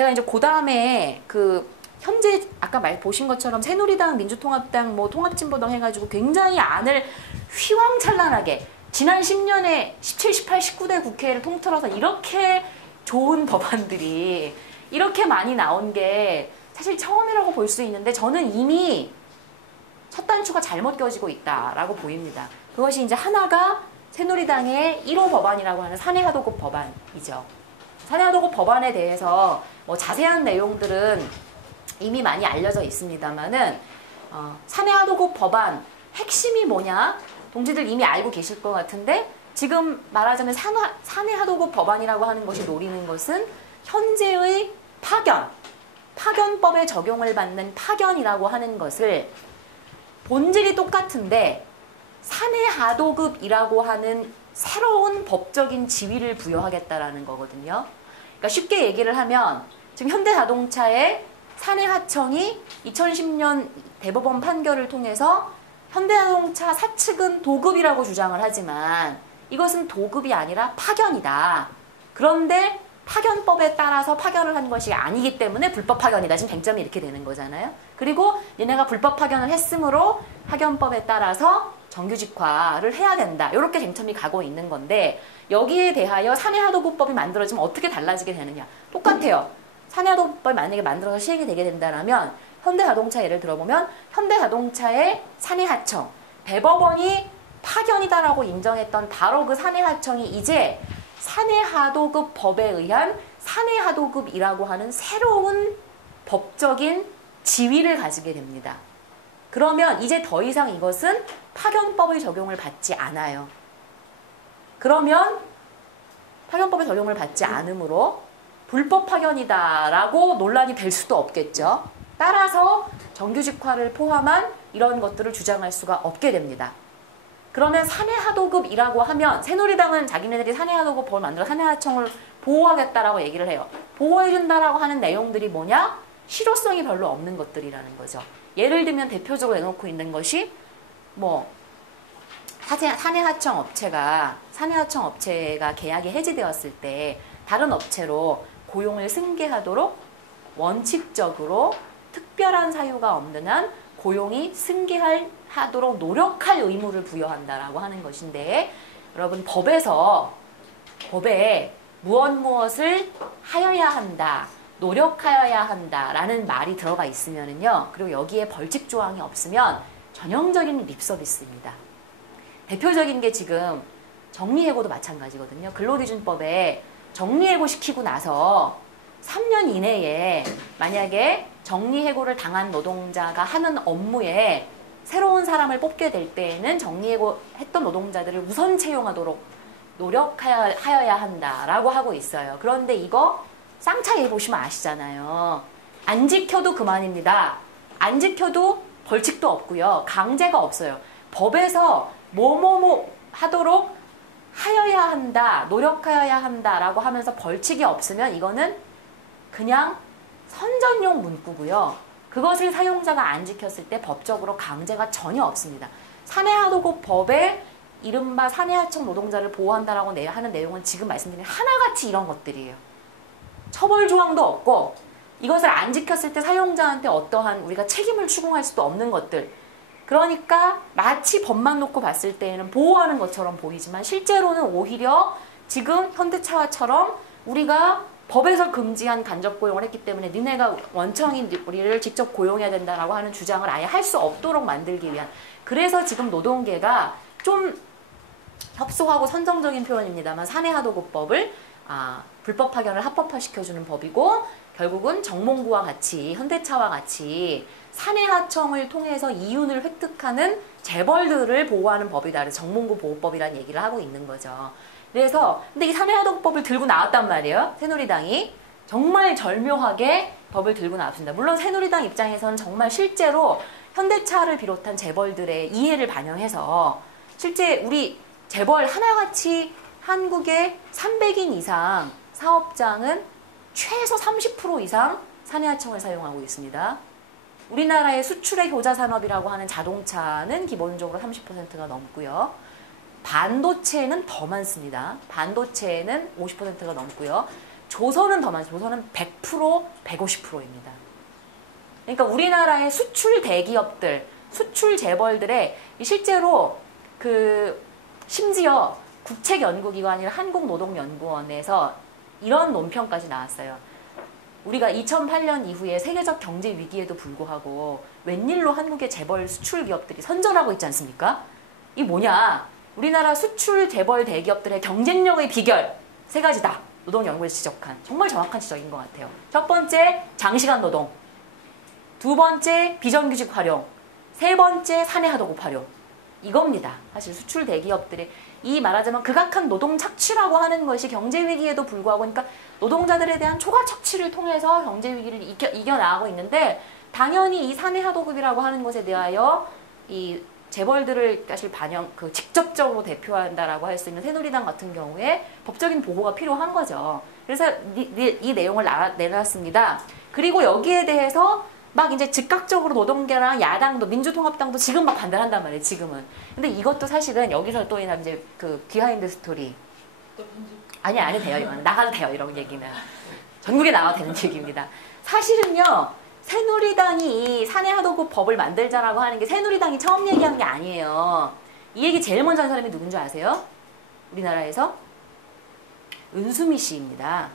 제가 이제 그 다음에 현재 아까 보신 것처럼 새누리당, 민주통합당, 뭐 통합진보당 해가지고 굉장히 안을 휘황찬란하게 지난 10년에 17, 18, 19대 국회를 통틀어서 이렇게 좋은 법안들이 이렇게 많이 나온 게 사실 처음이라고 볼 수 있는데 저는 이미 첫 단추가 잘못 껴지고 있다라고 보입니다. 그것이 이제 하나가 새누리당의 1호 법안이라고 하는 사내하도급 법안이죠. 사내하도급 법안에 대해서 뭐 자세한 내용들은 이미 많이 알려져 있습니다만은 사내하도급 법안 핵심이 뭐냐? 동지들 이미 알고 계실 것 같은데 지금 말하자면 사내하도급 법안이라고 하는 것이 노리는 것은 현재의 파견법에 적용을 받는 파견이라고 하는 것을 본질이 똑같은데 사내하도급이라고 하는 새로운 법적인 지위를 부여하겠다라는 거거든요. 그러니까 쉽게 얘기를 하면 지금 현대자동차의 사내하청이 2010년 대법원 판결을 통해서 현대자동차 사측은 도급이라고 주장을 하지만 이것은 도급이 아니라 파견이다. 그런데 파견법에 따라서 파견을 한 것이 아니기 때문에 불법 파견이다. 지금 쟁점이 이렇게 되는 거잖아요. 그리고 얘네가 불법 파견을 했으므로 파견법에 따라서 정규직화를 해야 된다. 이렇게 쟁점이 가고 있는 건데 여기에 대하여 사내하도급법이 만들어지면 어떻게 달라지게 되느냐. 똑같아요. 사내하도급법이 만약에 만들어서 시행이 되게 된다면 현대자동차 예를 들어보면 현대자동차의 사내하청, 대법원이 파견이다라고 인정했던 바로 그 사내하청이 이제 사내하도급 법에 의한 사내하도급이라고 하는 새로운 법적인 지위를 가지게 됩니다. 그러면 이제 더 이상 이것은 파견법의 적용을 받지 않아요. 그러면 파견법의 적용을 받지 않으므로 불법 파견이다라고 논란이 될 수도 없겠죠. 따라서 정규직화를 포함한 이런 것들을 주장할 수가 없게 됩니다. 그러면 사내하도급이라고 하면 새누리당은 자기네들이 사내하도급 법을 만들어 사내하청을 보호하겠다라고 얘기를 해요. 보호해준다라고 하는 내용들이 뭐냐? 실효성이 별로 없는 것들이라는 거죠. 예를 들면 대표적으로 내놓고 있는 것이 뭐 사내하청 업체가 계약이 해지되었을 때 다른 업체로 고용을 승계하도록 원칙적으로 특별한 사유가 없는 한 고용이 승계하도록 노력할 의무를 부여한다라고 하는 것인데 여러분 법에 무엇을 하여야 한다, 노력하여야 한다라는 말이 들어가 있으면은요. 그리고 여기에 벌칙 조항이 없으면 전형적인 립서비스입니다. 대표적인 게 지금 정리해고도 마찬가지거든요. 근로기준법에 정리해고 시키고 나서 3년 이내에 만약에 정리해고를 당한 노동자가 하는 업무에 새로운 사람을 뽑게 될 때에는 정리해고 했던 노동자들을 우선 채용하도록 노력하여야 한다라고 하고 있어요. 그런데 이거 쌍차게 보시면 아시잖아요. 안 지켜도 그만입니다. 안 지켜도 벌칙도 없고요. 강제가 없어요. 법에서 뭐뭐뭐 하도록 하여야 한다, 노력하여야 한다라고 하면서 벌칙이 없으면 이거는 그냥 선전용 문구고요. 그것을 사용자가 안 지켰을 때 법적으로 강제가 전혀 없습니다. 사내하도급 법에 이른바 사내하청 노동자를 보호한다라고 하는 내용은 지금 말씀드린 하나같이 이런 것들이에요. 처벌 조항도 없고 이것을 안 지켰을 때 사용자한테 어떠한 우리가 책임을 추궁할 수도 없는 것들. 그러니까 마치 법만 놓고 봤을 때에는 보호하는 것처럼 보이지만 실제로는 오히려 지금 현대차처럼 우리가 법에서 금지한 간접 고용을 했기 때문에 니네가 원청인 우리를 직접 고용해야 된다라고 하는 주장을 아예 할 수 없도록 만들기 위한, 그래서 지금 노동계가 좀 협소하고 선정적인 표현입니다만 사내하도급법을 불법 파견을 합법화시켜주는 법이고 결국은 정몽구와 같이 현대차와 같이 사내하청을 통해서 이윤을 획득하는 재벌들을 보호하는 법이다. 그래서 정몽구 보호법이라는 얘기를 하고 있는 거죠. 그래서 근데 이 사내하도급법을 들고 나왔단 말이에요. 새누리당이 정말 절묘하게 법을 들고 나왔습니다. 물론 새누리당 입장에서는 정말 실제로 현대차를 비롯한 재벌들의 이해를 반영해서 실제 우리 재벌 하나같이 한국의 300인 이상 사업장은 최소 30% 이상 사내하청을 사용하고 있습니다. 우리나라의 수출의 효자 산업이라고 하는 자동차는 기본적으로 30%가 넘고요. 반도체는 더 많습니다. 반도체는 50%가 넘고요. 조선은 더 많죠. 조선은 100%, 150%입니다. 그러니까 우리나라의 수출 대기업들, 수출 재벌들의 실제로 심지어 국책연구기관인 한국노동연구원에서 이런 논평까지 나왔어요. 우리가 2008년 이후에 세계적 경제 위기에도 불구하고 웬일로 한국의 재벌 수출 기업들이 선전하고 있지 않습니까? 이 뭐냐? 우리나라 수출 재벌 대기업들의 경쟁력의 비결 세 가지다. 노동연구에서 지적한 정말 정확한 지적인 것 같아요. 첫 번째, 장시간 노동. 두 번째, 비정규직 활용. 세 번째, 사내하도급 활용. 이겁니다. 사실 수출 대기업들의 이 말하자면 극악한 노동 착취라고 하는 것이 경제 위기에도 불구하고, 그러니까 노동자들에 대한 초과 착취를 통해서 경제 위기를 이겨나가고 있는데, 당연히 이 사내하도급이라고 하는 것에 대하여 이 재벌들을 사실 직접적으로 대표한다라고 할 수 있는 새누리당 같은 경우에 법적인 보호가 필요한 거죠. 그래서 이 내용을 내놨습니다. 그리고 여기에 대해서 막 이제 즉각적으로 노동계랑 야당도 민주통합당도 지금 막 반대를 한단 말이에요. 지금은. 근데 이것도 사실은 여기서 또 이제 비하인드 스토리. 아니 안 해도 돼요. 이거는 나가도 돼요. 이런 얘기는 전국에 나와도 되는 얘기입니다. 사실은요, 새누리당이 이 사내하도급 법을 만들자라고 하는 게 새누리당이 처음 얘기한 게 아니에요. 이 얘기 제일 먼저 한 사람이 누군지 아세요? 우리나라에서 은수미 씨입니다.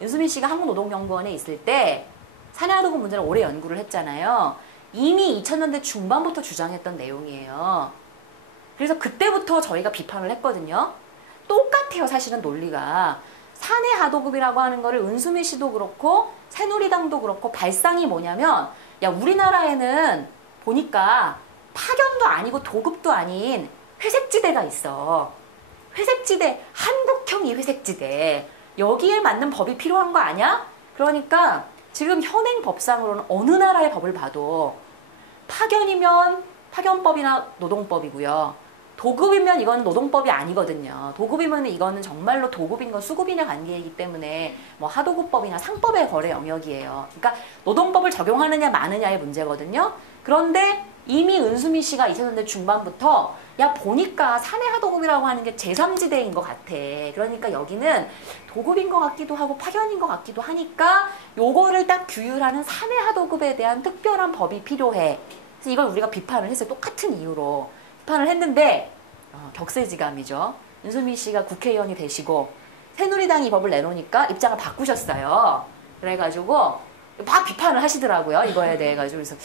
은수미 씨가 한국노동연구원에 있을 때 사내하도급 문제를 오래 연구를 했잖아요. 이미 2000년대 중반부터 주장했던 내용이에요. 그래서 그때부터 저희가 비판을 했거든요. 똑같아요, 사실은 논리가. 사내하도급이라고 하는 거를 은수미 씨도 그렇고 새누리당도 그렇고 발상이 뭐냐면, 야, 우리나라에는 보니까 파견도 아니고 도급도 아닌 회색지대가 있어. 회색지대, 한국형이 회색지대. 여기에 맞는 법이 필요한 거 아니야? 그러니까 지금 현행 법상으로는 어느 나라의 법을 봐도 파견이면 파견법이나 노동법이고요. 도급이면 이건 노동법이 아니거든요. 도급이면 이거는 정말로 도급인과 수급인의 관계이기 때문에 뭐 하도급법이나 상법의 거래 영역이에요. 그러니까 노동법을 적용하느냐 마느냐의 문제거든요. 그런데 이미 은수미 씨가 2000년대 중반부터 야, 보니까 사내하도급이라고 하는 게 제3지대인 것 같아. 그러니까 여기는 도급인 것 같기도 하고 파견인 것 같기도 하니까 요거를 딱 규율하는 사내하도급에 대한 특별한 법이 필요해. 그래서 이걸 우리가 비판을 했어요. 똑같은 이유로 비판을 했는데 격세지감이죠. 윤수미 씨가 국회의원이 되시고 새누리당이 이 법을 내놓으니까 입장을 바꾸셨어요. 그래가지고 막 비판을 하시더라고요. 이거에 대해 가지고. 그래서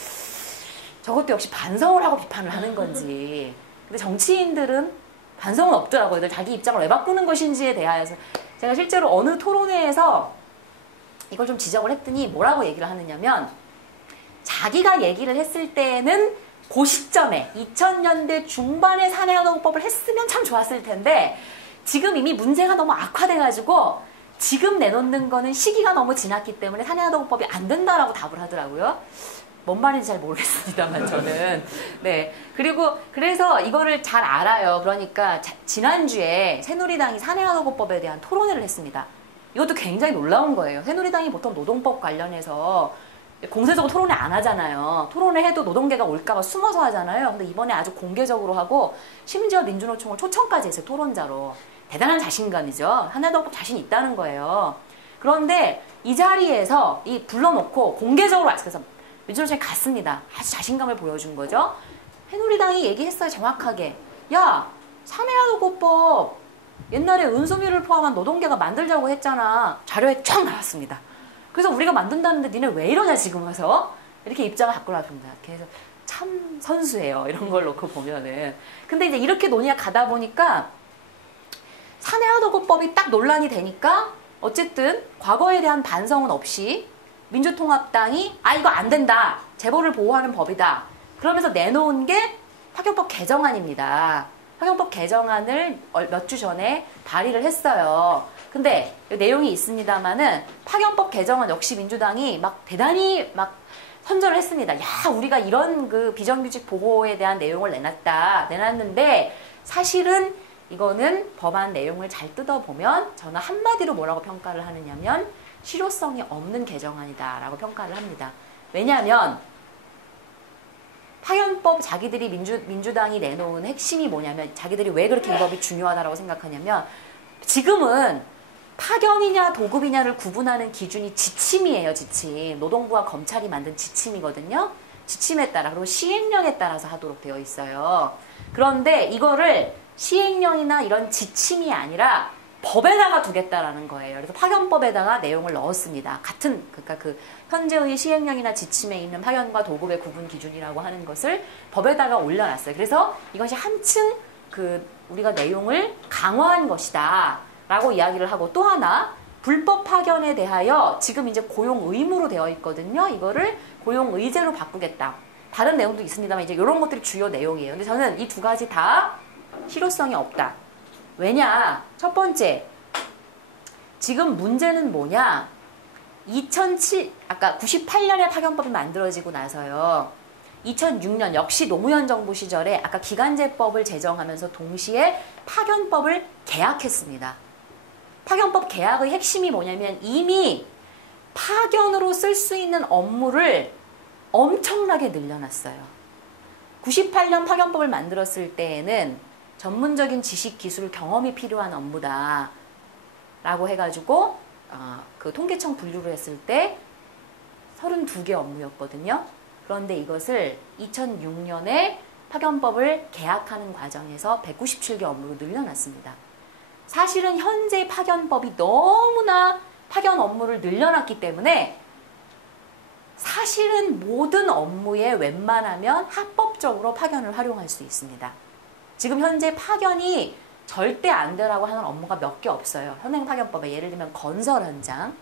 저것도 역시 반성을 하고 비판을 하는 건지. 근데 정치인들은 반성은 없더라고요. 자기 입장을 왜 바꾸는 것인지에 대하여서 제가 실제로 어느 토론회에서 이걸 좀 지적을 했더니 뭐라고 얘기를 하느냐면, 자기가 얘기를 했을 때는 그 시점에 2000년대 중반에 사내하도급법을 했으면 참 좋았을 텐데 지금 이미 문제가 너무 악화돼가지고 지금 내놓는 거는 시기가 너무 지났기 때문에 사내하도급법이 안 된다라고 답을 하더라고요. 뭔 말인지 잘 모르겠습니다만 저는. 네. 그리고 그래서 이거를 잘 알아요. 그러니까 지난주에 새누리당이 사내하도급법에 대한 토론회를 했습니다. 이것도 굉장히 놀라운 거예요. 새누리당이 보통 노동법 관련해서 공세적으로 토론회 안 하잖아요. 토론회 해도 노동계가 올까봐 숨어서 하잖아요. 근데 이번에 아주 공개적으로 하고 심지어 민주노총을 초청까지 했어요. 토론자로. 대단한 자신감이죠. 사내하도급법 자신 있다는 거예요. 그런데 이 자리에서 불러놓고 공개적으로 그래서 민주노총에 갔습니다. 아주 자신감을 보여준 거죠. 새누리당이 얘기했어요. 정확하게. 야, 사내하도급법 옛날에 은수미를 포함한 노동계가 만들자고 했잖아. 자료에 쫙 나왔습니다. 그래서 우리가 만든다는데 니네 왜 이러냐 지금 와서. 이렇게 입장을 바꾸라줍니다. 그래서 참 선수예요. 이런 걸 놓고 보면은. 근데 이제 이렇게 논의가 가다 보니까 사내하도급법이 딱 논란이 되니까 어쨌든 과거에 대한 반성은 없이 민주통합당이 이거 안 된다. 재벌을 보호하는 법이다. 그러면서 내놓은 게 파견법 개정안입니다. 파견법 개정안을 몇 주 전에 발의를 했어요. 근데 내용이 있습니다만은 파견법 개정안 역시 민주당이 막 대단히 막 선전을 했습니다. 야, 우리가 이런 비정규직 보호에 대한 내용을 내놨는데 사실은 이거는 법안 내용을 잘 뜯어보면 저는 한마디로 뭐라고 평가를 하느냐면 실효성이 없는 개정안이다라고 평가를 합니다. 왜냐하면 파견법 자기들이 민주당이 내놓은 핵심이 뭐냐면 자기들이 왜 그렇게 이 법이 중요하다고 생각하냐면 지금은 파견이냐 도급이냐를 구분하는 기준이 지침이에요. 지침. 노동부와 검찰이 만든 지침이거든요. 지침에 따라 그리고 시행령에 따라서 하도록 되어 있어요. 그런데 이거를 시행령이나 이런 지침이 아니라 법에다가 두겠다라는 거예요. 그래서 파견법에다가 내용을 넣었습니다. 같은 그러니까 그 현재의 시행령이나 지침에 있는 파견과 도급의 구분 기준이라고 하는 것을 법에다가 올려놨어요. 그래서 이것이 한층 그 우리가 내용을 강화한 것이다 라고 이야기를 하고, 또 하나 불법 파견에 대하여 지금 이제 고용 의무로 되어 있거든요. 이거를 고용 의제로 바꾸겠다. 다른 내용도 있습니다만 이제 이런 것들이 주요 내용이에요. 근데 저는 이 두 가지 다 실효성이 없다. 왜냐? 첫 번째, 지금 문제는 뭐냐? 아까 98년에 파견법이 만들어지고 나서요. 2006년 역시 노무현 정부 시절에 아까 기간제법을 제정하면서 동시에 파견법을 개약했습니다. 파견법 개약의 핵심이 뭐냐면 이미 파견으로 쓸 수 있는 업무를 엄청나게 늘려놨어요. 98년 파견법을 만들었을 때에는 전문적인 지식, 기술, 경험이 필요한 업무다 라고 해가지고 그 통계청 분류를 했을 때 32개 업무였거든요. 그런데 이것을 2006년에 파견법을 개약하는 과정에서 197개 업무로 늘려놨습니다. 사실은 현재 파견법이 너무나 파견 업무를 늘려놨기 때문에 사실은 모든 업무에 웬만하면 합법적으로 파견을 활용할 수 있습니다. 지금 현재 파견이 절대 안 되라고 하는 업무가 몇 개 없어요. 현행파견법에 예를 들면 건설 현장,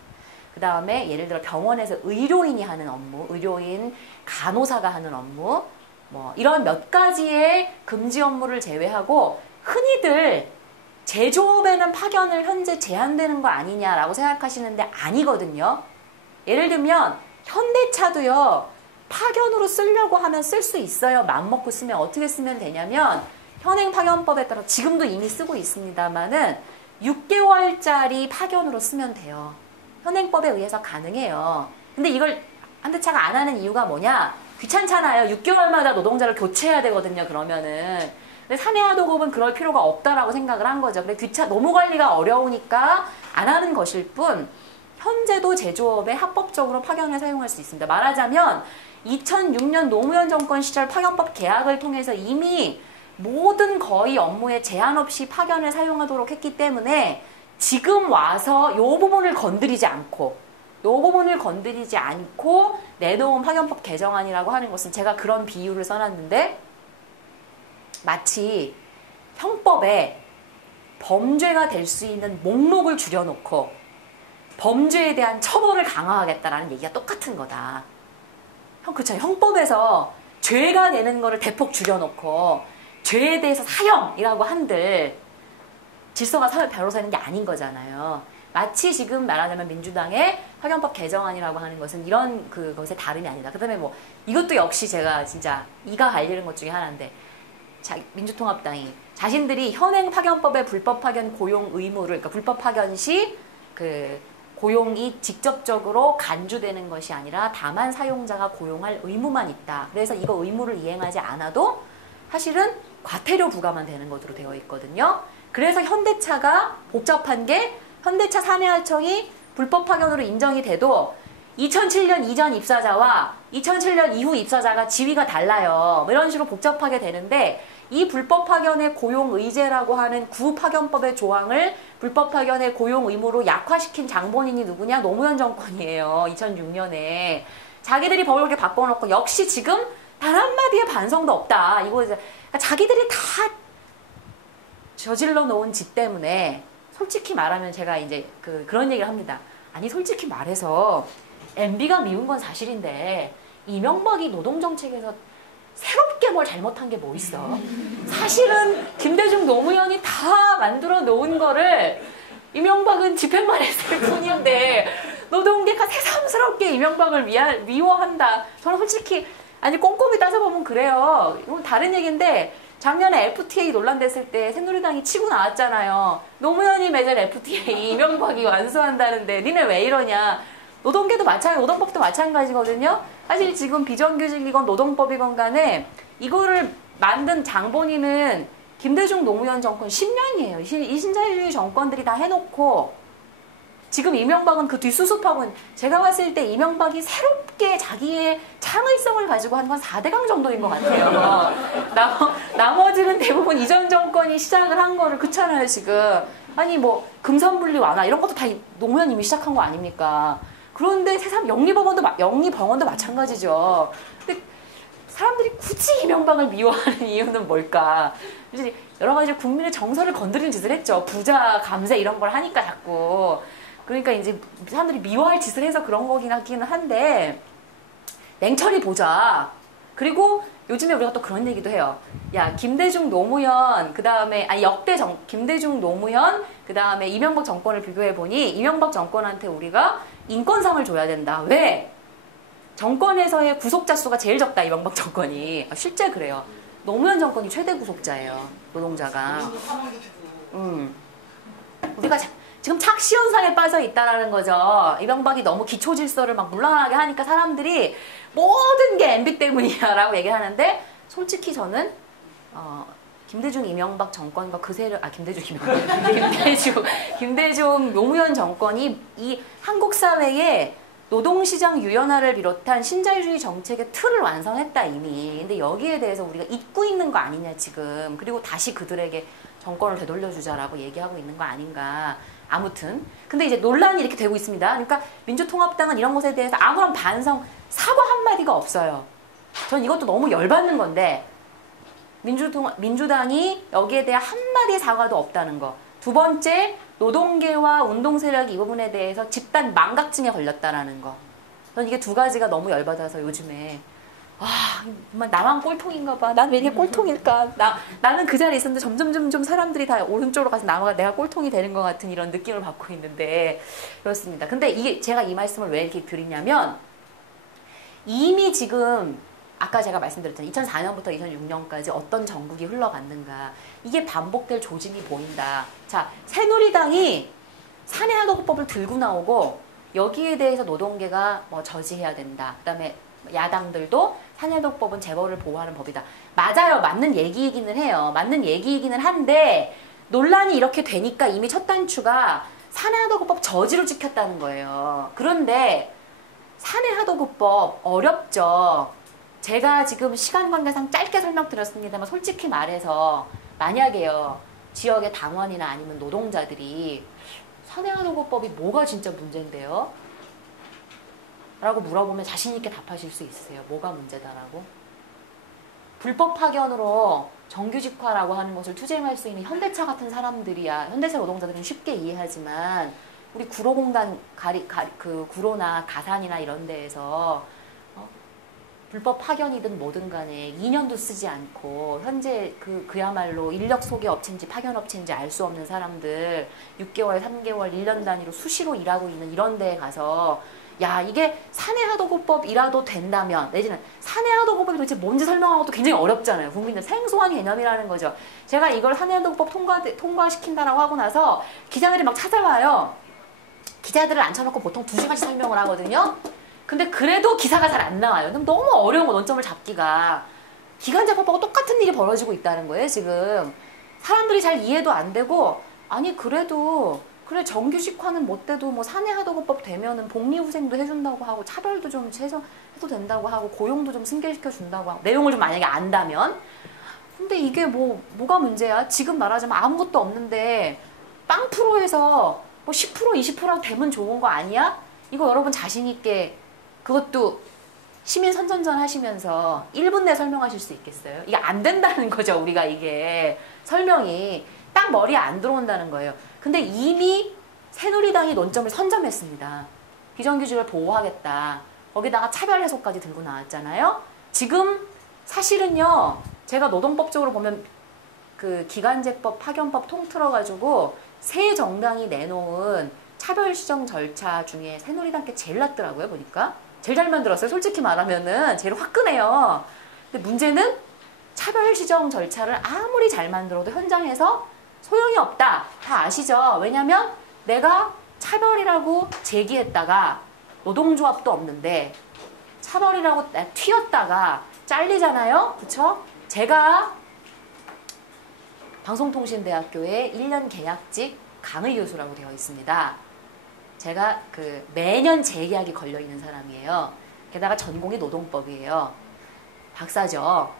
그 다음에 예를 들어 병원에서 의료인이 하는 업무, 의료인, 간호사가 하는 업무, 뭐 이런 몇 가지의 금지 업무를 제외하고 흔히들 제조업에는 파견을 현재 제한되는 거 아니냐라고 생각하시는데 아니거든요. 예를 들면 현대차도요. 파견으로 쓰려고 하면 쓸 수 있어요. 맘먹고 쓰면. 어떻게 쓰면 되냐면 현행 파견법에 따라 지금도 이미 쓰고 있습니다만은 6개월짜리 파견으로 쓰면 돼요. 현행법에 의해서 가능해요. 근데 이걸 현대차가 안 하는 이유가 뭐냐? 귀찮잖아요. 6개월마다 노동자를 교체해야 되거든요. 그러면은. 근데 사내하도급은 그럴 필요가 없다라고 생각을 한 거죠. 근데 노무 관리가 어려우니까 안 하는 것일 뿐 현재도 제조업에 합법적으로 파견을 사용할 수 있습니다. 말하자면 2006년 노무현 정권 시절 파견법 개약을 통해서 이미 모든 거의 업무에 제한 없이 파견을 사용하도록 했기 때문에 지금 와서 이 부분을 건드리지 않고 내놓은 파견법 개정안이라고 하는 것은 제가 그런 비유를 써놨는데 마치 형법에 범죄가 될 수 있는 목록을 줄여놓고 범죄에 대한 처벌을 강화하겠다라는 얘기가 똑같은 거다. 그쵸? 형법에서 죄가 되는 거를 대폭 줄여놓고 죄에 대해서 사형이라고 한들 질서가 사회 변호사는 게 아닌 거잖아요. 마치 지금 말하자면 민주당의 파견법 개정안이라고 하는 것은 이런 그것의 다름이 아니다. 그 다음에 뭐 이것도 역시 제가 진짜 이가 갈리는 것 중에 하나인데 민주통합당이 자신들이 현행 파견법의 불법 파견 고용 의무를, 그러니까 불법 파견 시 그 고용이 직접적으로 간주되는 것이 아니라 다만 사용자가 고용할 의무만 있다. 그래서 이거 의무를 이행하지 않아도 사실은 과태료 부과만 되는 것으로 되어 있거든요. 그래서 현대차가 복잡한 게 현대차 사내하청이 불법 파견으로 인정이 돼도 2007년 이전 입사자와 2007년 이후 입사자가 지위가 달라요. 뭐 이런 식으로 복잡하게 되는데 이 불법 파견의 고용 의제라고 하는 구파견법의 조항을 불법 파견의 고용 의무로 약화시킨 장본인이 누구냐? 노무현 정권이에요. 2006년에. 자기들이 법을 이렇게 바꿔놓고 역시 지금 단 한마디의 반성도 없다. 이거 이제 그러니까 자기들이 다 저질러 놓은 짓 때문에 솔직히 말하면 제가 이제 그런 얘기를 합니다. 아니 솔직히 말해서 MB가 미운 건 사실인데 이명박이 노동정책에서 새롭게 뭘 잘못한 게 뭐 있어? 사실은 김대중 노무현이 다 만들어 놓은 거를 이명박은 집행만 했을 뿐인데 노동계가 새삼스럽게 이명박을 미워한다. 저는 솔직히 아니 꼼꼼히 따져보면 그래요. 이건 다른 얘기인데 작년에 FTA 논란됐을 때 새누리당이 치고 나왔잖아요. 노무현이 맺은 FTA 이명박이 완수한다는데 니네 왜 이러냐. 노동계도 마찬가지, 노동법도 마찬가지거든요. 사실 지금 비정규직이건 노동법이건 간에 이거를 만든 장본인은 김대중 노무현 정권 10년이에요. 이 신자유주의 정권들이 다 해놓고 지금 이명박은 그 뒷수습하고 제가 봤을 때 이명박이 새롭게 자기의 창의성을 가지고 한 건 4대강 정도인 것 같아요. 나머지는 대부분 이전 정권이 시작을 한 거를 그렇잖아요, 지금. 아니 뭐 금산분리 완화 이런 것도 다 노무현님이 시작한 거 아닙니까? 그런데 새삼 영리병원도 마찬가지죠. 근데 사람들이 굳이 이명박을 미워하는 이유는 뭘까? 여러 가지 국민의 정서를 건드리는 짓을 했죠. 부자 감세 이런 걸 하니까 자꾸. 그러니까 이제 사람들이 미워할 짓을 해서 그런 거긴 하기는 한데 냉철히 보자. 그리고 요즘에 우리가 또 그런 얘기도 해요. 야, 김대중 노무현 그다음에 김대중 노무현 그다음에 이명박 정권을 비교해 보니 이명박 정권한테 우리가 인권상을 줘야 된다. 왜? 정권에서의 구속자 수가 제일 적다. 이명박 정권이. 실제 그래요. 노무현 정권이 최대 구속자예요. 노동자가. 우리가 지금 착시현상에 빠져 있다라는 거죠. 이명박이 너무 기초 질서를 막 물러나게 하니까 사람들이 모든 게 MB 때문이야라고 얘기하는데 솔직히 저는 김대중 이명박 정권과 그 세력 김대중 노무현 정권이 이 한국 사회에 노동시장 유연화를 비롯한 신자유주의 정책의 틀을 완성했다 이미. 근데 여기에 대해서 우리가 잊고 있는 거 아니냐 지금. 그리고 다시 그들에게 정권을 되돌려주자라고 얘기하고 있는 거 아닌가. 아무튼 근데 이제 논란이 이렇게 되고 있습니다. 그러니까 민주통합당은 이런 것에 대해서 아무런 반성, 사과 한마디가 없어요. 전 이것도 너무 열받는 건데 민주당이 여기에 대한 한마디의 사과도 없다는 거. 두 번째, 노동계와 운동세력이 이 부분에 대해서 집단 망각증에 걸렸다라는 거. 전 이게 두 가지가 너무 열받아서 요즘에 정말 나만 꼴통인가 봐. 난 왜 이렇게 꼴통일까? 나는 그 자리에 있었는데 점점 사람들이 다 오른쪽으로 가서 내가 꼴통이 되는 것 같은 이런 느낌을 받고 있는데 그렇습니다. 근데 이게 제가 이 말씀을 왜 이렇게 드리냐면 이미 지금 아까 제가 말씀드렸잖아요. 2004년부터 2006년까지 어떤 정국이 흘러갔는가. 이게 반복될 조짐이 보인다. 자, 새누리당이 사내하도급법을 들고 나오고 여기에 대해서 노동계가 뭐 저지해야 된다. 그다음에 야당들도 사내하도급법은 재벌을 보호하는 법이다. 맞아요. 맞는 얘기이기는 해요. 맞는 얘기이기는 한데 논란이 이렇게 되니까 이미 첫 단추가 사내하도급법 저지로 찍혔다는 거예요. 그런데 사내하도급법 어렵죠. 제가 지금 시간 관계상 짧게 설명드렸습니다만 솔직히 말해서 만약에요. 지역의 당원이나 아니면 노동자들이 사내하도급법이 뭐가 진짜 문제인데요? 라고 물어보면 자신 있게 답하실 수 있으세요. 뭐가 문제다라고? 불법 파견으로 정규직화라고 하는 것을 투쟁할 수 있는 현대차 같은 사람들이야. 현대차 노동자들은 쉽게 이해하지만 우리 구로공단 그 구로나 가산이나 이런 데에서 불법 파견이든 뭐든 간에 2년도 쓰지 않고 현재 그야말로 인력 소개 업체인지 파견 업체인지 알 수 없는 사람들 6개월, 3개월, 1년 단위로 수시로 일하고 있는 이런 데에 가서 야 이게 사내하도급법이라도 된다면 내지는 사내하도급법이 도대체 뭔지 설명하는 것도 굉장히 어렵잖아요. 국민들 생소한 개념이라는 거죠. 제가 이걸 사내하도급법 통과시킨다라고 하고 나서 기자들이 막 찾아와요. 기자들을 앉혀놓고 보통 2시간씩 설명을 하거든요. 근데 그래도 기사가 잘 안 나와요. 너무 어려운 거 논점을 잡기가. 기간제법하고 똑같은 일이 벌어지고 있다는 거예요, 지금. 사람들이 잘 이해도 안 되고 아니 그래도 그래 정규직화는 못 돼도 뭐 사내하도급법 되면은 복리후생도 해준다고 하고 차별도 좀 해도 된다고 하고 고용도 좀 승계시켜 준다고 하고 내용을 좀 만약에 안다면 근데 이게 뭐가 문제야? 지금 말하자면 아무것도 없는데 빵 프로에서 뭐 10% 20% 되면 좋은 거 아니야? 이거 여러분 자신 있게 그것도 시민 선전전 하시면서 1분 내에 설명하실 수 있겠어요? 이게 안 된다는 거죠. 우리가 이게 설명이 딱 머리에 안 들어온다는 거예요. 근데 이미 새누리당이 논점을 선점했습니다. 비정규직을 보호하겠다. 거기다가 차별 해소까지 들고 나왔잖아요. 지금 사실은요. 제가 노동법적으로 보면 그 기간제법, 파견법 통틀어가지고 새 정당이 내놓은 차별 시정 절차 중에 새누리당 게 제일 낫더라고요. 보니까. 제일 잘 만들었어요. 솔직히 말하면은 제일 화끈해요. 근데 문제는 차별 시정 절차를 아무리 잘 만들어도 현장에서 소용이 없다. 다 아시죠? 왜냐면 내가 차별이라고 제기했다가 노동조합도 없는데 차별이라고 튀었다가 잘리잖아요. 그쵸? 제가 방송통신대학교의 1년 계약직 강의 교수라고 되어 있습니다. 제가 매년 재계약이 걸려 있는 사람이에요. 게다가 전공이 노동법이에요. 박사죠.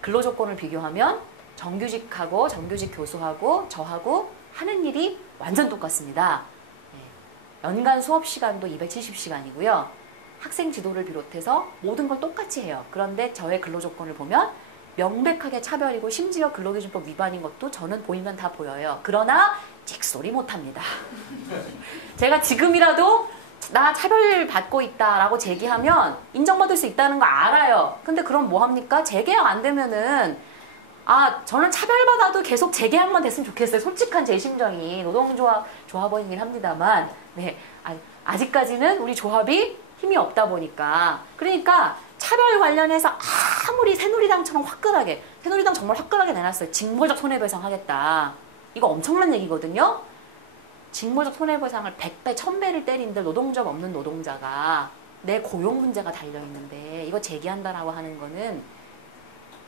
근로조건을 비교하면 정규직하고 정규직 교수하고 저하고 하는 일이 완전 똑같습니다. 연간 수업 시간도 270시간이고요. 학생 지도를 비롯해서 모든 걸 똑같이 해요. 그런데 저의 근로조건을 보면 명백하게 차별이고 심지어 근로기준법 위반인 것도 저는 보이면 다 보여요. 그러나 찍소리 못합니다. 제가 지금이라도 나 차별받고 있다라고 제기하면 인정받을 수 있다는 거 알아요. 근데 그럼 뭐합니까? 재계약 안 되면은 저는 차별받아도 계속 재계약만 됐으면 좋겠어요. 솔직한 제 심정이 조합원이긴 합니다만 아직까지는 우리 조합이 힘이 없다 보니까 그러니까 차별 관련해서 아무리 새누리당처럼 화끈하게 새누리당 정말 화끈하게 내놨어요. 징벌적 손해배상 하겠다. 이거 엄청난 얘기거든요. 징벌적 손해배상을 100배, 1000배를 때린들 노동조합 없는 노동자가 내 고용 문제가 달려있는데 이거 제기한다라고 하는 거는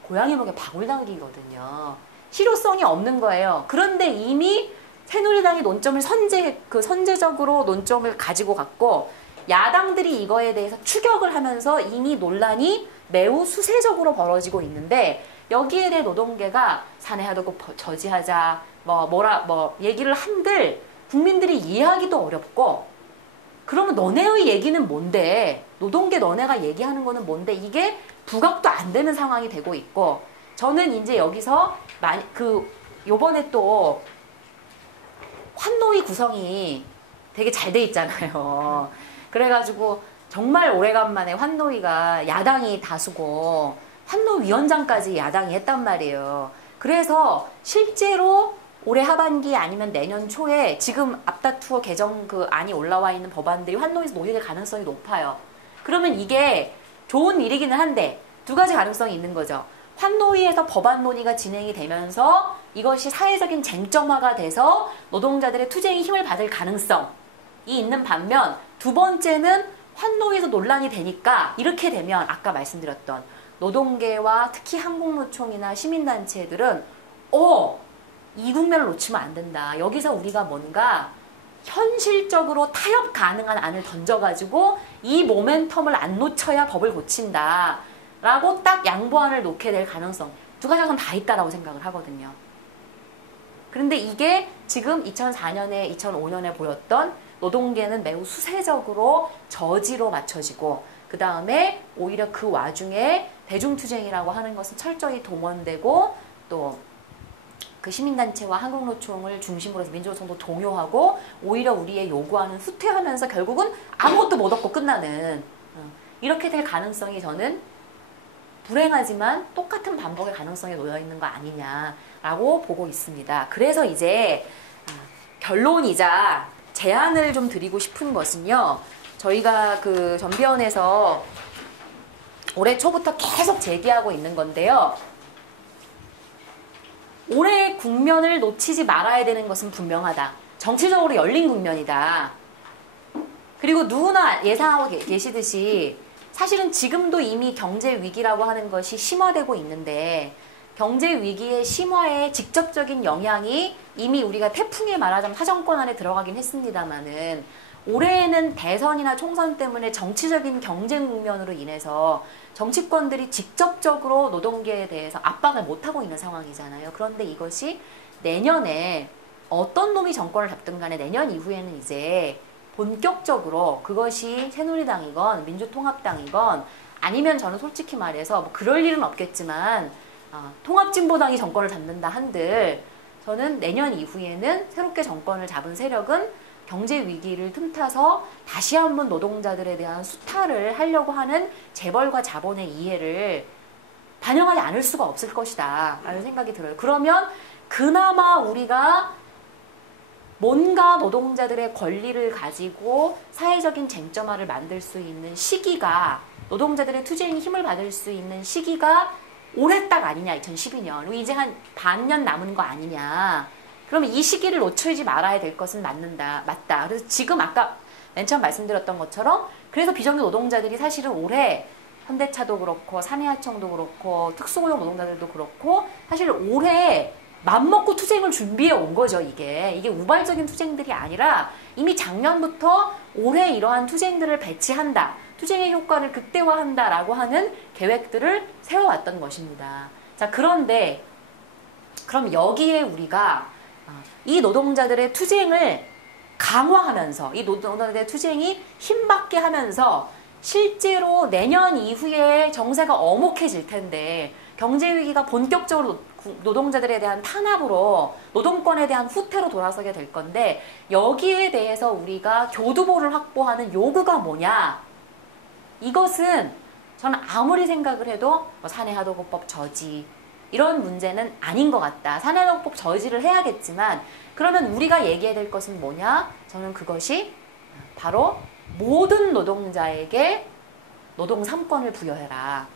고양이 목에 바울 당기거든요. 실효성이 없는 거예요. 그런데 이미 새누리당이 논점을 선제적으로 논점을 가지고 갔고 야당들이 이거에 대해서 추격을 하면서 이미 논란이 매우 수세적으로 벌어지고 있는데 여기에 대해 노동계가 사내하고 저지하자 얘기를 한들 국민들이 이해하기도 어렵고 그러면 너네의 얘기는 뭔데 노동계 너네가 얘기하는 거는 뭔데 이게 부각도 안 되는 상황이 되고 있고 저는 이제 여기서 요번에 또 환노위 구성이 되게 잘 돼 있잖아요. 그래가지고 정말 오래간만에 환노위가 야당이 다수고 환노위원장까지 야당이 했단 말이에요. 그래서 실제로 올해 하반기 아니면 내년 초에 지금 앞다투어 개정 안이 올라와 있는 법안들이 환노위에서 논의될 가능성이 높아요. 그러면 이게 좋은 일이기는 한데 두 가지 가능성이 있는 거죠. 환노위에서 법안 논의가 진행이 되면서 이것이 사회적인 쟁점화가 돼서 노동자들의 투쟁이 힘을 받을 가능성이 있는 반면 두 번째는 환노위에서 논란이 되니까 이렇게 되면 아까 말씀드렸던 노동계와 특히 한국노총이나 시민단체들은 이 국면을 놓치면 안 된다. 여기서 우리가 뭔가 현실적으로 타협 가능한 안을 던져가지고 이 모멘텀을 안 놓쳐야 법을 고친다. 라고 딱 양보안을 놓게 될 가능성 두 가지 다 다 있다라고 생각을 하거든요. 그런데 이게 지금 2004년에 2005년에 보였던 노동계는 매우 수세적으로 저지로 맞춰지고 그 다음에 오히려 그 와중에 대중투쟁이라고 하는 것은 철저히 동원되고 또 그 시민단체와 한국노총을 중심으로 해서 민주노총도 동요하고 오히려 우리의 요구하는 후퇴하면서 결국은 아무것도 못 얻고 끝나는 이렇게 될 가능성이 저는 불행하지만 똑같은 반복의 가능성이 놓여있는 거 아니냐라고 보고 있습니다. 그래서 이제 결론이자 제안을 좀 드리고 싶은 것은요. 저희가 전비원에서 올해 초부터 계속 제기하고 있는 건데요. 올해 국면을 놓치지 말아야 되는 것은 분명하다. 정치적으로 열린 국면이다. 그리고 누구나 예상하고 계시듯이 사실은 지금도 이미 경제 위기라고 하는 것이 심화되고 있는데 경제 위기의 심화에 직접적인 영향이 이미 우리가 태풍에 말하자면 사정권 안에 들어가긴 했습니다만은 올해에는 대선이나 총선 때문에 정치적인 경쟁 국면으로 인해서 정치권들이 직접적으로 노동계에 대해서 압박을 못하고 있는 상황이잖아요. 그런데 이것이 내년에 어떤 놈이 정권을 잡든 간에 내년 이후에는 이제 본격적으로 그것이 새누리당이건 민주통합당이건 아니면 저는 솔직히 말해서 그럴 일은 없겠지만 통합진보당이 정권을 잡는다 한들 저는 내년 이후에는 새롭게 정권을 잡은 세력은 경제 위기를 틈타서 다시 한번 노동자들에 대한 수탈을 하려고 하는 재벌과 자본의 이해를 반영하지 않을 수가 없을 것이다 라는 생각이 들어요. 그러면 그나마 우리가 뭔가 노동자들의 권리를 가지고 사회적인 쟁점화를 만들 수 있는 시기가 노동자들의 투쟁이 힘을 받을 수 있는 시기가 올해 딱 아니냐 2012년 이제 한 반년 남은 거 아니냐. 그러면 이 시기를 놓치지 말아야 될 것은 맞다. 그래서 지금 아까 맨 처음 말씀드렸던 것처럼 그래서 비정규 노동자들이 사실은 올해 현대차도 그렇고 사내하청도 그렇고 특수고용 노동자들도 그렇고 사실 올해 맘먹고 투쟁을 준비해 온 거죠, 이게 우발적인 투쟁들이 아니라 이미 작년부터 올해 이러한 투쟁들을 배치한다. 투쟁의 효과를 극대화한다라고 하는 계획들을 세워왔던 것입니다. 자, 그런데 그럼 여기에 우리가 이 노동자들의 투쟁을 강화하면서 이 노동자들의 투쟁이 힘받게 하면서 실제로 내년 이후에 정세가 엄혹해질 텐데 경제 위기가 본격적으로 노동자들에 대한 탄압으로 노동권에 대한 후퇴로 돌아서게 될 건데 여기에 대해서 우리가 교두보를 확보하는 요구가 뭐냐? 이것은 저는 아무리 생각을 해도 사내하도급법 저지 이런 문제는 아닌 것 같다. 사내하도급법 저지를 해야겠지만 그러면 우리가 얘기해야 될 것은 뭐냐? 저는 그것이 바로 모든 노동자에게 노동 3권을 부여해라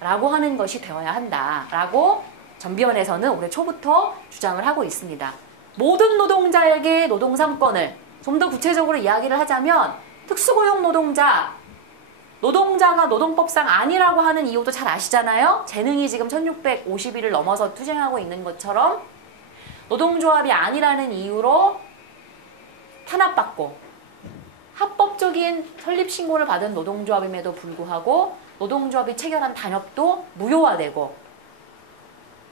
라고 하는 것이 되어야 한다라고 전비원에서는 올해 초부터 주장을 하고 있습니다. 모든 노동자에게 노동 3권을 좀 더 구체적으로 이야기를 하자면 특수고용 노동자가 노동법상 아니라고 하는 이유도 잘 아시잖아요. 재능이 지금 1650일을 넘어서 투쟁하고 있는 것처럼 노동조합이 아니라는 이유로 탄압받고 합법적인 설립신고를 받은 노동조합임에도 불구하고 노동조합이 체결한 단협도 무효화되고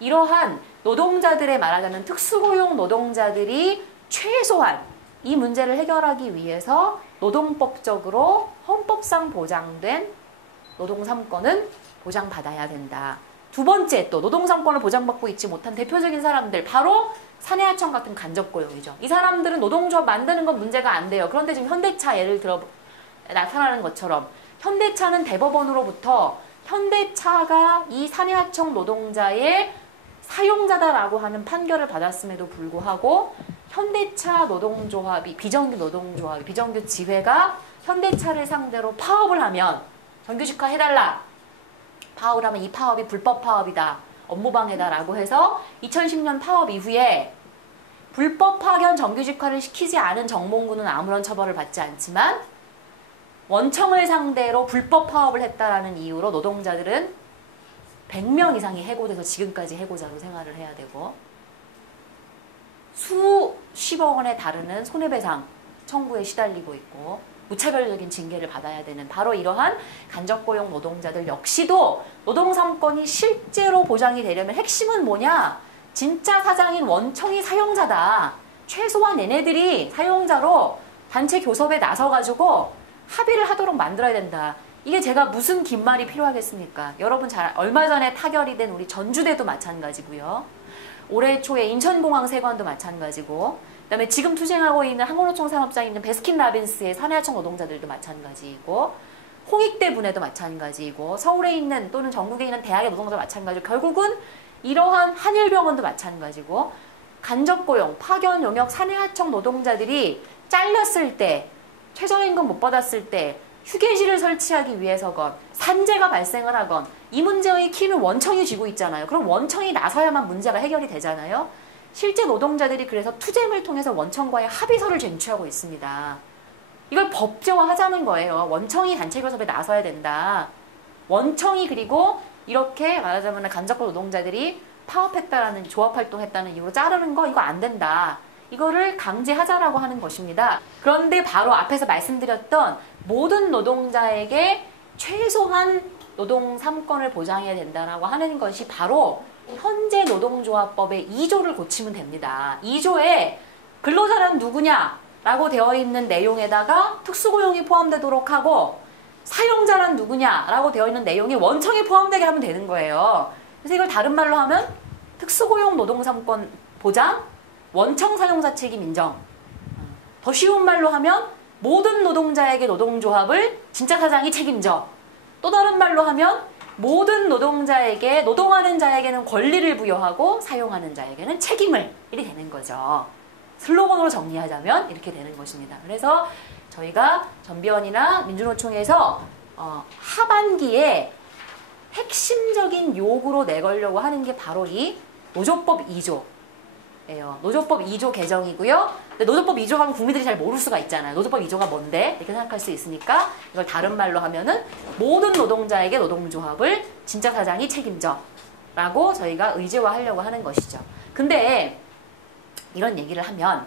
이러한 노동자들의 말하자면 특수고용 노동자들이 최소한 이 문제를 해결하기 위해서 노동법적으로 헌법상 보장된 노동 3권은 보장받아야 된다. 두 번째 또 노동 3권을 보장받고 있지 못한 대표적인 사람들 바로 사내하청 같은 간접고용이죠. 이 사람들은 노동조합 만드는 건 문제가 안 돼요. 그런데 지금 현대차 예를 들어 나타나는 것처럼 현대차는 대법원으로부터 현대차가 이 사내하청 노동자의 사용자다라고 하는 판결을 받았음에도 불구하고 현대차 노동조합이 비정규 지회가 현대차를 상대로 파업을 하면 정규직화 해달라. 파업을 하면 이 파업이 불법 파업이다. 업무방해다라고 해서 2010년 파업 이후에 불법 파견 정규직화를 시키지 않은 정몽구는 아무런 처벌을 받지 않지만 원청을 상대로 불법 파업을 했다라는 이유로 노동자들은 100명 이상이 해고돼서 지금까지 해고자로 생활을 해야 되고 수십억 원에 다르는 손해배상 청구에 시달리고 있고 무차별적인 징계를 받아야 되는 바로 이러한 간접고용 노동자들 역시도 노동 3권이 실제로 보장이 되려면 핵심은 뭐냐? 진짜 사장인 원청이 사용자다. 최소한 얘네들이 사용자로 단체 교섭에 나서가지고 합의를 하도록 만들어야 된다. 이게 제가 무슨 긴 말이 필요하겠습니까? 여러분 얼마 전에 타결이 된 우리 전주대도 마찬가지고요. 올해 초에 인천공항 세관도 마찬가지고 그다음에 지금 투쟁하고 있는 항공노총 산업장에 있는 베스킨라빈스의 사내하청 노동자들도 마찬가지이고 홍익대 분해도 마찬가지이고 서울에 있는 또는 전국에 있는 대학의 노동자도 마찬가지고 결국은 이러한 한일병원도 마찬가지고 간접고용, 파견, 용역, 사내하청 노동자들이 잘렸을 때 최저임금 못 받았을 때 휴게실을 설치하기 위해서건 산재가 발생을 하건 이 문제의 키는 원청이 쥐고 있잖아요. 그럼 원청이 나서야만 문제가 해결이 되잖아요. 실제 노동자들이 그래서 투쟁을 통해서 원청과의 합의서를 쟁취하고 있습니다. 이걸 법제화하자는 거예요. 원청이 단체 교섭에 나서야 된다. 원청이 그리고 이렇게 말하자면 간접고 노동자들이 파업했다라는 조합활동했다는 이유로 자르는 거 이거 안 된다. 이거를 강제하자라고 하는 것입니다. 그런데 바로 앞에서 말씀드렸던 모든 노동자에게 최소한 노동 3권을 보장해야 된다라고 하는 것이 바로 현재 노동조합법의 2조를 고치면 됩니다. 2조에 근로자는 누구냐라고 되어 있는 내용에다가 특수고용이 포함되도록 하고 사용자란 누구냐라고 되어 있는 내용이 원청이 포함되게 하면 되는 거예요. 그래서 이걸 다른 말로 하면 특수고용 노동 3권 보장, 원청 사용자 책임 인정. 더 쉬운 말로 하면 모든 노동자에게 노동조합을 진짜 사장이 책임져. 또 다른 말로 하면 모든 노동자에게 노동하는 자에게는 권리를 부여하고 사용하는 자에게는 책임을 이렇게 되는 거죠. 슬로건으로 정리하자면 이렇게 되는 것입니다. 그래서 저희가 전비원이나 민주노총에서 하반기에 핵심적인 요구로 내걸려고 하는 게 바로 이 노조법 2조. 노조법 2조 개정이고요. 근데 노조법 2조 하면 국민들이 잘 모를 수가 있잖아요. 노조법 2조가 뭔데? 이렇게 생각할 수 있으니까 이걸 다른 말로 하면은 모든 노동자에게 노동조합을 진짜 사장이 책임져 라고 저희가 의제화하려고 하는 것이죠. 근데 이런 얘기를 하면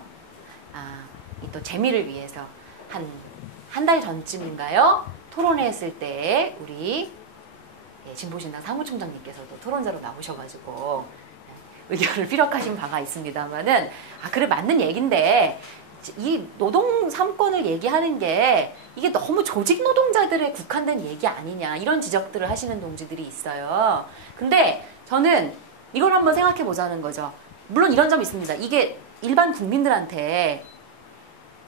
또 재미를 위해서 한 달 전쯤인가요? 토론회 했을 때 우리 진보신당 사무총장님께서도 토론자로 나오셔가지고 의견을 피력하신 바가 있습니다만은 그래 맞는 얘긴데 이 노동 3권을 얘기하는 게 이게 너무 조직 노동자들에 국한된 얘기 아니냐 이런 지적들을 하시는 동지들이 있어요. 근데 저는 이걸 한번 생각해 보자는 거죠. 물론 이런 점이 있습니다. 이게 일반 국민들한테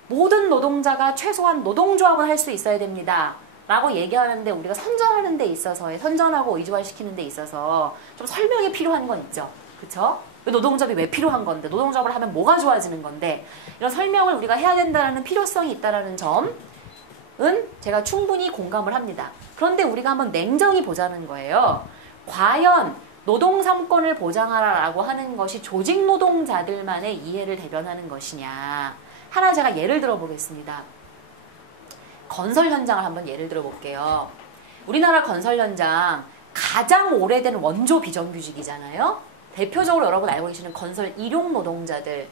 모든 노동자가 최소한 노동조합을 할 수 있어야 됩니다. 라고 얘기하는데 우리가 선전하는 데 있어서 선전하고 의존시키는 데 있어서 좀 설명이 필요한 건 있죠. 그쵸? 노동조합이 왜 필요한 건데 노동조합을 하면 뭐가 좋아지는 건데 이런 설명을 우리가 해야 된다는 필요성이 있다는 점은 제가 충분히 공감을 합니다. 그런데 우리가 한번 냉정히 보자는 거예요. 과연 노동 3권을 보장하라라고 하는 것이 조직 노동자들만의 이해를 대변하는 것이냐. 하나 제가 예를 들어 보겠습니다. 건설 현장을 한번 예를 들어 볼게요. 우리나라 건설 현장 가장 오래된 원조 비정규직이잖아요. 대표적으로 여러분 알고 계시는 건설 일용 노동자들.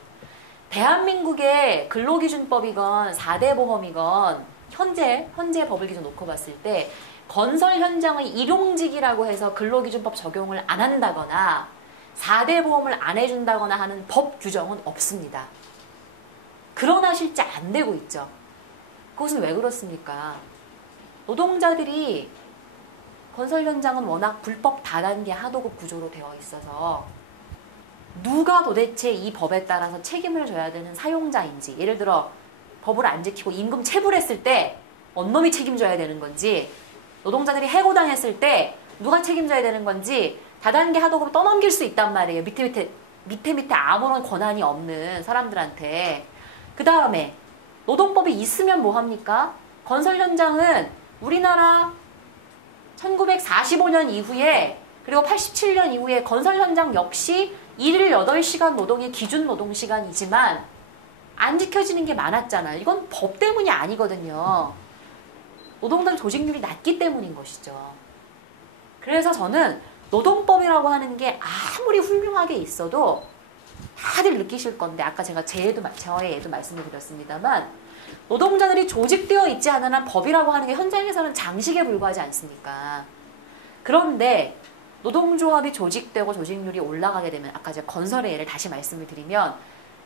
대한민국의 근로기준법이건 4대 보험이건 현재 법을 기준 놓고 봤을 때 건설 현장의 일용직이라고 해서 근로기준법 적용을 안 한다거나 4대 보험을 안 해준다거나 하는 법 규정은 없습니다. 그러나 실제 안 되고 있죠. 그것은 왜 그렇습니까? 노동자들이 건설 현장은 워낙 불법 다단계 하도급 구조로 되어 있어서 누가 도대체 이 법에 따라서 책임을 져야 되는 사용자인지, 예를 들어 법을 안 지키고 임금 체불했을 때 어느 놈이 책임져야 되는 건지, 노동자들이 해고당했을 때 누가 책임져야 되는 건지 다단계 하도급을 떠넘길 수 있단 말이에요. 밑에 아무런 권한이 없는 사람들한테. 그 다음에 노동법이 있으면 뭐합니까? 건설 현장은 우리나라 1945년 이후에 그리고 87년 이후에 건설 현장 역시 일일 8시간 노동이 기준 노동시간이지만 안 지켜지는 게 많았잖아요. 이건 법 때문이 아니거든요. 노동당 조직률이 낮기 때문인 것이죠. 그래서 저는 노동법이라고 하는 게 아무리 훌륭하게 있어도 다들 느끼실 건데 아까 제가 저의 예도 말씀을 드렸습니다만 노동자들이 조직되어 있지 않은 한 법이라고 하는 게 현장에서는 장식에 불과하지 않습니까? 그런데 노동조합이 조직되고 조직률이 올라가게 되면 아까 제가 건설의 예를 다시 말씀을 드리면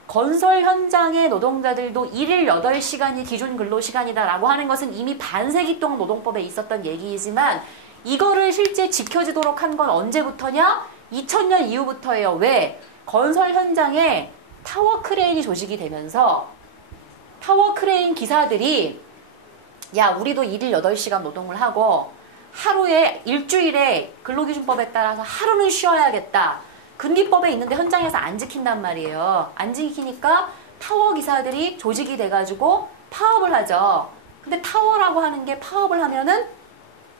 건설 현장의 노동자들도 일일 8시간이 기준 근로시간이다라고 하는 것은 이미 반세기 동안 노동법에 있었던 얘기이지만 이거를 실제 지켜지도록 한 건 언제부터냐? 2000년 이후부터예요. 왜? 건설 현장에 타워 크레인이 조직이 되면서 타워 크레인 기사들이 야 우리도 일일 8시간 노동을 하고 하루에 일주일에 근로기준법에 따라서 하루는 쉬어야겠다. 근기법에 있는데 현장에서 안 지킨단 말이에요. 안 지키니까 타워 기사들이 조직이 돼가지고 파업을 하죠. 근데 타워라고 하는 게 파업을 하면은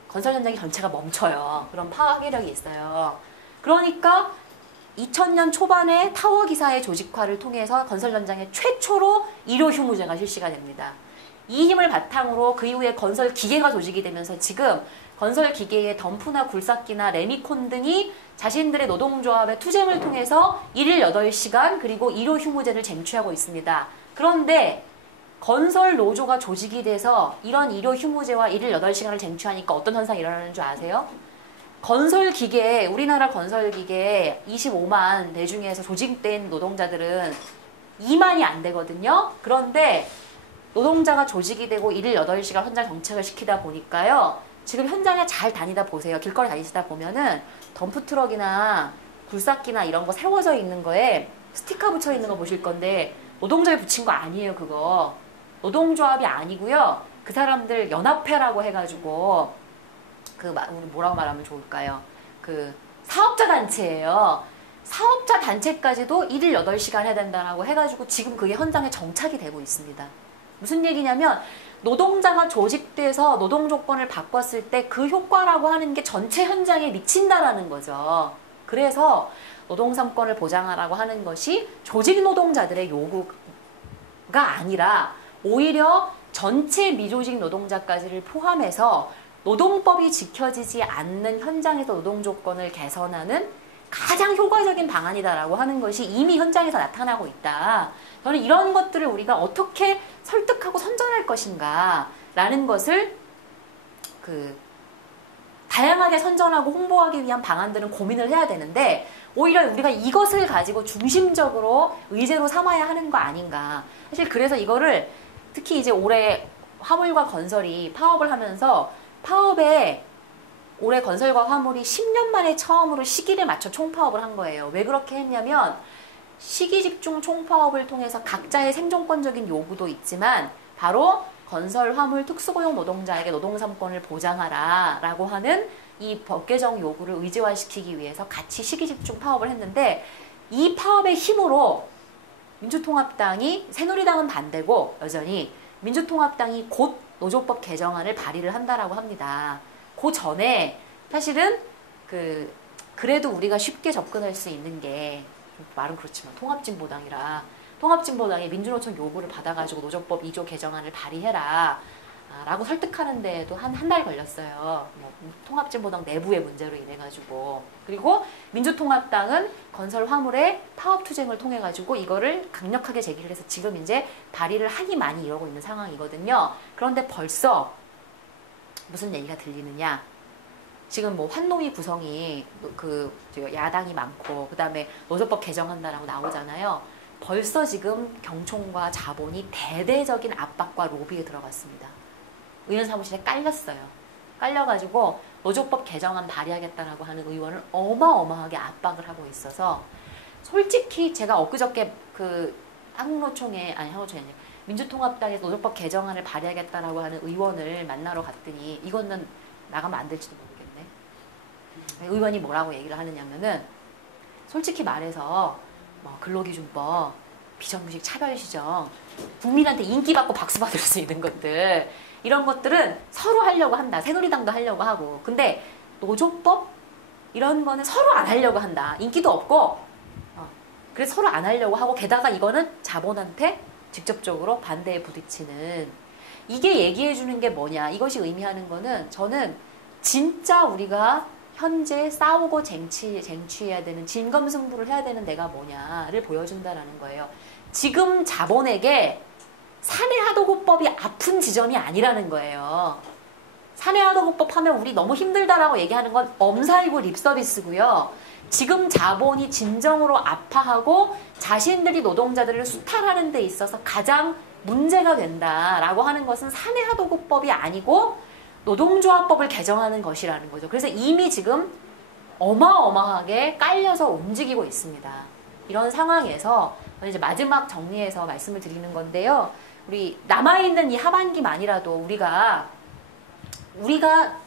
건설 현장이 전체가 멈춰요. 그런 파업 하계력이 있어요. 그러니까 2000년 초반에 타워 기사의 조직화를 통해서 건설 현장에 최초로 일요 휴무제가 실시가 됩니다. 이 힘을 바탕으로 그 이후에 건설 기계가 조직이 되면서 지금 건설 기계의 덤프나 굴삭기나 레미콘 등이 자신들의 노동조합의 투쟁을 통해서 일일 8시간 그리고 일요 휴무제를 쟁취하고 있습니다. 그런데 건설 노조가 조직이 돼서 이런 일요 휴무제와 일일 8시간을 쟁취하니까 어떤 현상이 일어나는 줄 아세요? 건설기계, 우리나라 건설기계 25만 대 중에서 조직된 노동자들은 2만이 안 되거든요. 그런데 노동자가 조직이 되고 일일 8시간 현장 정착을 시키다 보니까요. 지금 현장에 잘 다니다 보세요. 길거리 다니시다 보면은 덤프트럭이나 굴삭기나 이런 거 세워져 있는 거에 스티커 붙여 있는 거 보실 건데 노동조합이 붙인 거 아니에요, 그거. 노동조합이 아니고요. 그 사람들 연합회라고 해가지고 우리 뭐라고 말하면 좋을까요? 사업자 단체예요. 사업자 단체까지도 일일 8시간 해야 된다라고 해가지고 지금 그게 현장에 정착이 되고 있습니다. 무슨 얘기냐면 노동자가 조직돼서 노동 조건을 바꿨을 때 그 효과라고 하는 게 전체 현장에 미친다라는 거죠. 그래서 노동 3권을 보장하라고 하는 것이 조직 노동자들의 요구가 아니라 오히려 전체 미조직 노동자까지를 포함해서 노동법이 지켜지지 않는 현장에서 노동 조건을 개선하는 가장 효과적인 방안이다라고 하는 것이 이미 현장에서 나타나고 있다. 저는 이런 것들을 우리가 어떻게 설득하고 선전할 것인가 라는 것을 다양하게 선전하고 홍보하기 위한 방안들은 고민을 해야 되는데 오히려 우리가 이것을 가지고 중심적으로 의제로 삼아야 하는 거 아닌가. 사실 그래서 이거를 특히 이제 올해 화물과 건설이 파업을 하면서 파업에 올해 건설과 화물이 10년 만에 처음으로 시기를 맞춰 총파업을 한 거예요. 왜 그렇게 했냐면 시기 집중 총파업을 통해서 각자의 생존권적인 요구도 있지만 바로 건설, 화물, 특수고용 노동자에게 노동 3권을 보장하라 라고 하는 이 법 개정 요구를 의제화시키기 위해서 같이 시기 집중 파업을 했는데 이 파업의 힘으로 민주통합당이 새누리당은 반대고 여전히 민주통합당이 곧 노조법 개정안을 발의를 한다라고 합니다. 그 전에 사실은 그래도 우리가 쉽게 접근할 수 있는 게 말은 그렇지만 통합진보당이라 통합진보당이 민주노총 요구를 받아가지고 노조법 2조 개정안을 발의해라 라고 설득하는 데에도 한 달 걸렸어요. 통합진보당 내부의 문제로 인해가지고. 그리고 민주통합당은 건설 화물의 파업 투쟁을 통해가지고 이거를 강력하게 제기를 해서 지금 이제 발의를 하니 많이 이러고 있는 상황이거든요. 그런데 벌써 무슨 얘기가 들리느냐. 지금 뭐 환노위 구성이 야당이 많고 그 다음에 노조법 개정한다라고 나오잖아요. 벌써 지금 경총과 자본이 대대적인 압박과 로비에 들어갔습니다. 의원 사무실에 깔렸어요. 깔려가지고 노조법 개정안 발의하겠다라고 하는 의원을 어마어마하게 압박을 하고 있어서 솔직히 제가 엊그저께 한국노총이 아니라 민주통합당에서 노조법 개정안을 발의하겠다라고 하는 의원을 만나러 갔더니 이거는 나가면 안 될지도 모르겠네. 의원이 뭐라고 얘기를 하느냐면은 솔직히 말해서 근로기준법, 비정규직 차별시정, 국민한테 인기받고 박수 받을 수 있는 것들 이런 것들은 서로 하려고 한다. 새누리당도 하려고 하고. 근데 노조법 이런 거는 서로 안 하려고 한다. 인기도 없고 그래서 서로 안 하려고 하고 게다가 이거는 자본한테 직접적으로 반대에 부딪히는 이게 얘기해 주는 게 뭐냐. 이것이 의미하는 거는 저는 진짜 우리가 현재 싸우고 쟁취해야 되는 진검승부를 해야 되는 데가 뭐냐를 보여준다라는 거예요. 지금 자본에게 사내하도급법이 아픈 지점이 아니라는 거예요. 사내하도급법 하면 우리 너무 힘들다라고 얘기하는 건 엄살이고 립서비스고요. 지금 자본이 진정으로 아파하고 자신들이 노동자들을 수탈하는 데 있어서 가장 문제가 된다라고 하는 것은 사내하도급법이 아니고 노동조합법을 개정하는 것이라는 거죠. 그래서 이미 지금 어마어마하게 깔려서 움직이고 있습니다. 이런 상황에서 이제 마지막 정리해서 말씀을 드리는 건데요. 우리 남아있는 이 하반기만이라도 우리가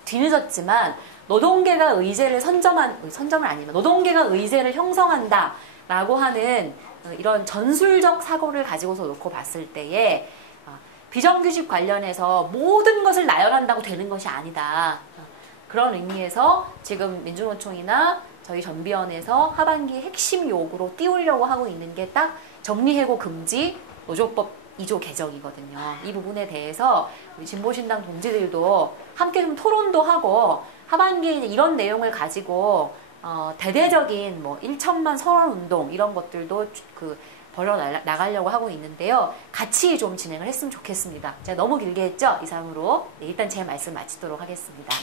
뒤늦었지만 노동계가 의제를 선점을 아니면 노동계가 의제를 형성한다라고 하는 이런 전술적 사고를 가지고서 놓고 봤을 때에 비정규직 관련해서 모든 것을 나열한다고 되는 것이 아니다. 그런 의미에서 지금 민주노총이나 저희 전비원에서 하반기 핵심 요구로 띄우려고 하고 있는 게 딱 정리해고 금지 노조법 2조 개정이거든요. 이 부분에 대해서 우리 진보신당 동지들도 함께 좀 토론도 하고 하반기에 이런 내용을 가지고 대대적인 1천만 선언운동 이런 것들도 벌여 나가려고 하고 있는데요. 같이 좀 진행을 했으면 좋겠습니다. 제가 너무 길게 했죠? 이상으로. 네, 일단 제 말씀 마치도록 하겠습니다.